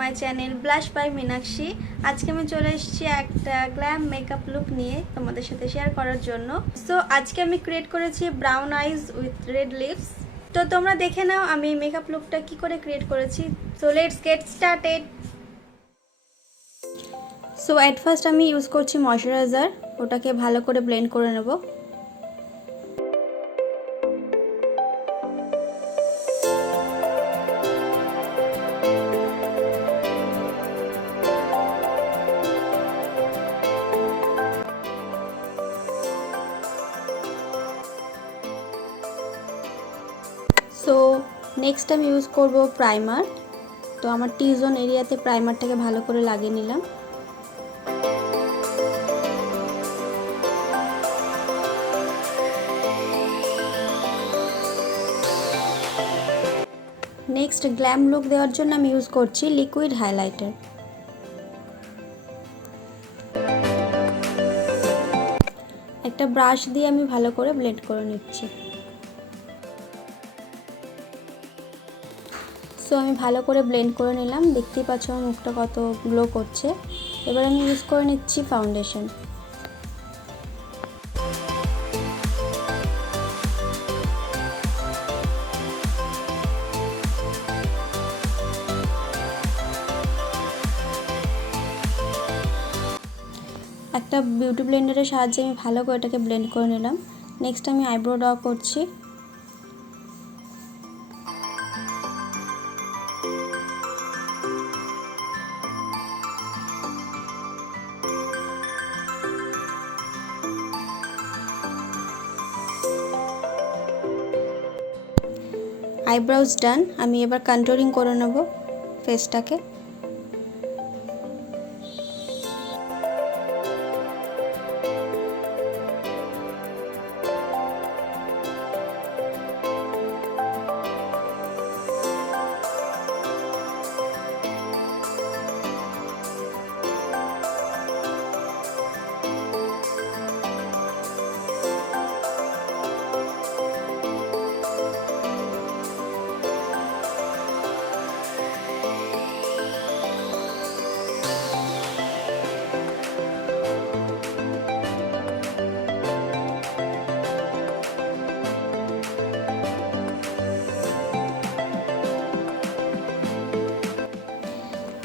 My channel blush by Meenakshi. আজকে আমি চলে এসেছি একটা গ্ল্যাম মেকআপ লুক নিয়ে তোমাদের সাথে শেয়ার করার জন্য। সো আজকে আমি ক্রিয়েট করেছি brown eyes with red lips. তো তোমরা দেখে নাও আমি মেকআপ লুকটা কি করে ক্রিয়েট করেছি। So let's get started. So at first আমি ইউজ করছি ময়শ্চারাইজার, ওটাকে ভালো করে ব্লেন্ড করে নেব। সো নেক্সট আমি ইউজ করব প্রাইমার। তো আমার টি জোন এরিয়াতে প্রাইমারটাকে ভালো করে লাগিয়ে নিলাম। নেক্সট গ্ল্যাম লুক দেওয়ার জন্য আমি ইউজ করছি লিকুইড হাইলাইটার। একটা ব্রাশ দিয়ে আমি ভালো করে ব্লেন্ড করে নিচ্ছি। সো আমি ভালো করে ব্লেন্ড করে নিলাম, দেখতেই পাচ্ছ আমার মুখটা কত গ্লো করছে। এবার আমি ইউজ করে নিচ্ছি ফাউন্ডেশন। একটা বিউটি ব্লেন্ডারের সাহায্যে আমি ভালো করে এটাকে ব্লেন্ড করে নিলাম। নেক্সট আমি আইব্রো ড্র করছি। আইব্রোজ ডান, আমি এবার কন্ট্রোলিং করে নেব ফেসটাকে।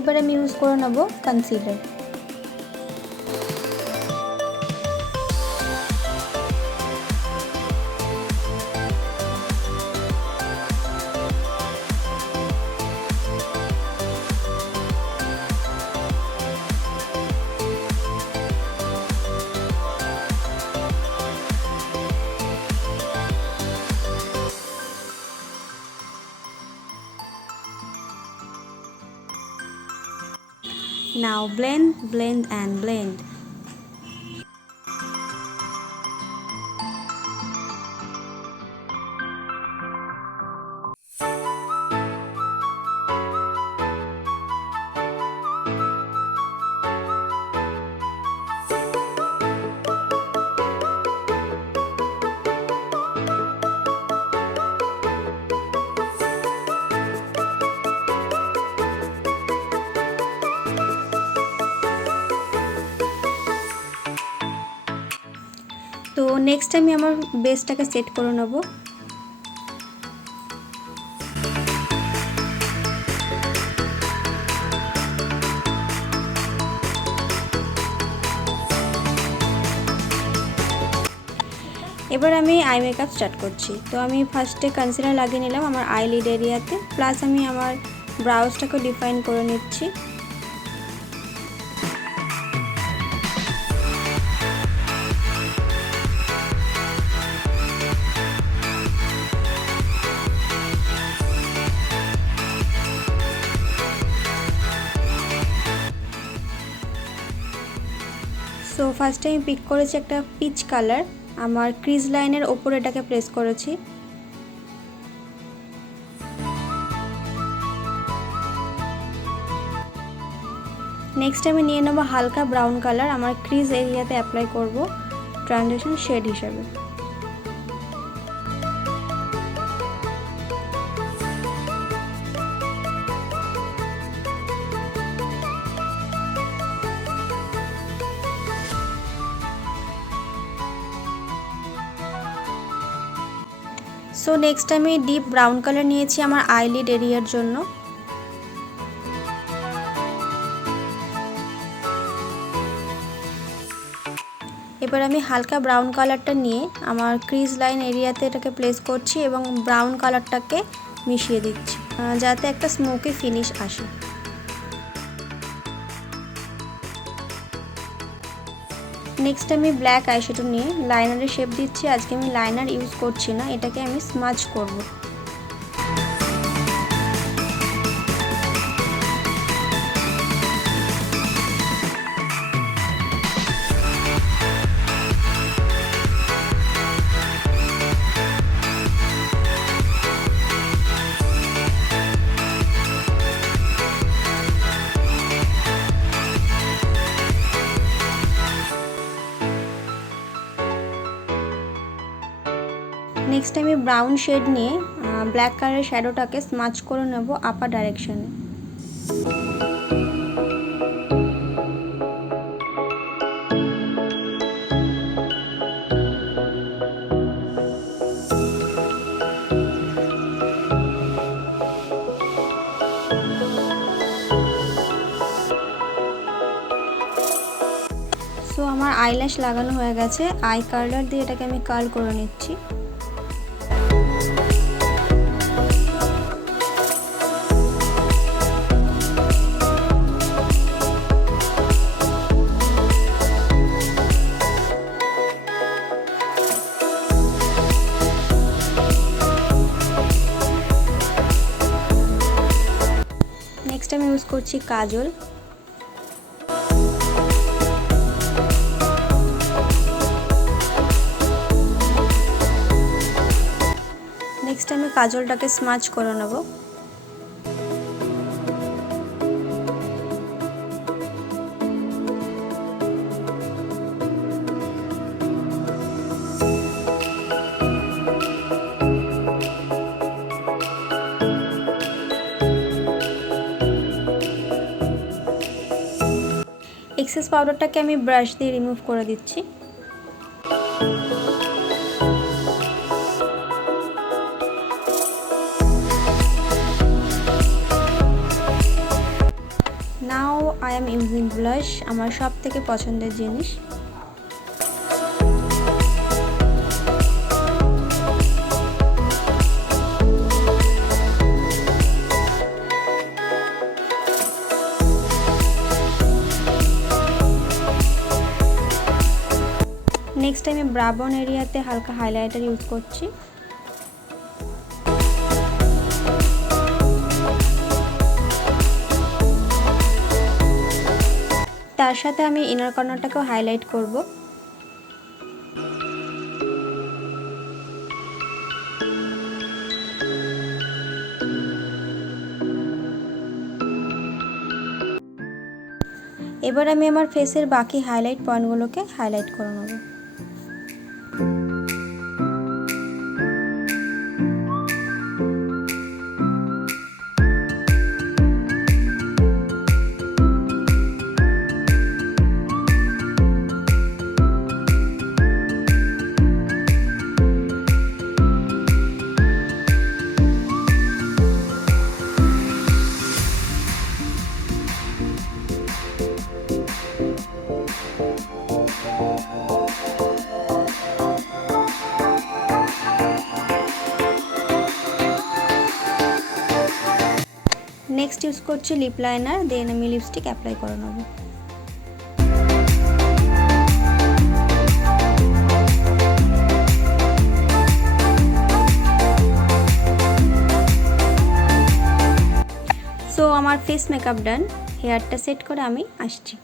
এবার আমি ইউজ করে নেব concealer. Now blend, blend and blend. তো নেক্সট আমি আমার বেসটাকে সেট করে নেব। এবার আমি আই মেকআপ স্টার্ট করছি। তো আমি ফার্স্টে কনসিলার লাগিয়ে নিলাম আমার আইলিড এরিয়াতে, প্লাস আমি আমার ব্রাউজটাকে ডিফাইন করে নিচ্ছি। সো ফার্স্টে আমি পিক করেছি একটা পিচ কালার, আমার ক্রিজ লাইনের ওপরে এটাকে প্রেস করেছি। নেক্সট আমি নিয়ে নেব হালকা ব্রাউন কালার, আমার ক্রিজ এরিয়াতে অ্যাপ্লাই করব ট্রানজিশন শেড হিসেবে। সো নেক্সট আমি ডিপ ব্রাউন কালার নিয়েছি আমার আইলিড এরিয়ার জন্য। এবার আমি হালকা ব্রাউন কালারটা নিয়ে আমার ক্রিজ লাইন এরিয়াতে এটাকে প্লেস করছি এবং ব্রাউন কালারটাকে মিশিয়ে দিচ্ছি যাতে একটা স্মোকি ফিনিশ আসে। নেক্সট আমি ব্ল্যাক আইশ্যাডো নিয়ে লাইনারের শেপ দিচ্ছি। আজকে আমি লাইনার ইউজ করছি না, এটাকে আমি স্মাচ করব। নেক্সট আমি ব্রাউন শেড নিয়ে ব্ল্যাক কালারের শ্যাডোটাকে স্মাচ করে নেব আপার ডাইরেকশনে। সো আমার আইল্যাশ লাগানো হয়ে গেছে, আই কার্লার দিয়ে এটাকে আমি কার্ল করে নিচ্ছি। নেক্সট আমি ইউজ করছি কাজল। নেক্সট আমি কাজলটাকে স্মাচ করে নেব। এক্সেস পাউডারটাকে আমি ব্রাশ দিয়ে রিমুভ করে দিচ্ছি। Now I am using blush, আমার সব থেকে পছন্দের জিনিস। নেক্সট আমি ব্রাউন এরিয়াতে হালকা হাইলাইটার ইউজ করছি। তার সাথে আমি ইনার কর্নারটাকেও হাইলাইট করব। এবার আমি আমার ফেসের বাকি হাইলাইট পয়েন্টগুলোকে হাইলাইট করে নেব। নেক্সট ইউজ করছি লিপ লাইনার, দেন আমি লিপস্টিক অ্যাপ্লাই করে নেব। সো আমার ফেস মেকআপ ডান, হেয়ারটা সেট করে আমি আসছি।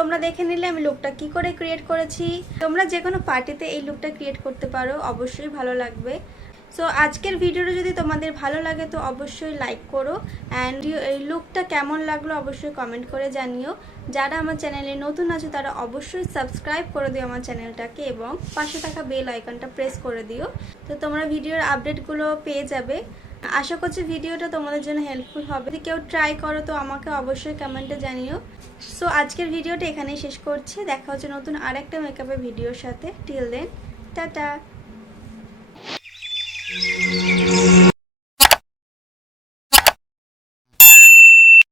তোমরা দেখে নিলে আমি লুকটা কি করে ক্রিয়েট করেছি। তোমরা যে কোনো পার্টিতে এই লুকটা ক্রিয়েট করতে পারো, অবশ্যই ভালো লাগবে। সো আজকের ভিডিওটা যদি তোমাদের ভালো লাগে তো অবশ্যই লাইক করো, অ্যান্ড এই লুকটা কেমন লাগলো অবশ্যই কমেন্ট করে জানিও। যারা আমার চ্যানেলে নতুন আছে তারা অবশ্যই সাবস্ক্রাইব করে দিও আমার চ্যানেলটাকে এবং পাশে থাকা বেল আইকনটা প্রেস করে দিও, তো তোমরা ভিডিওর আপডেটগুলো পেয়ে যাবে। আশা করছি ভিডিওটা তোমাদের জন্য হেল্পফুল হবে। যদি কেউ ট্রাই করো তো আমাকে অবশ্যই কমেন্টে জানিও। সো আজকের ভিডিওটা এখানেই শেষ করছি, দেখা হচ্ছে নতুন আরেকটা মেকআপের ভিডিওর সাথে। Till then, tata.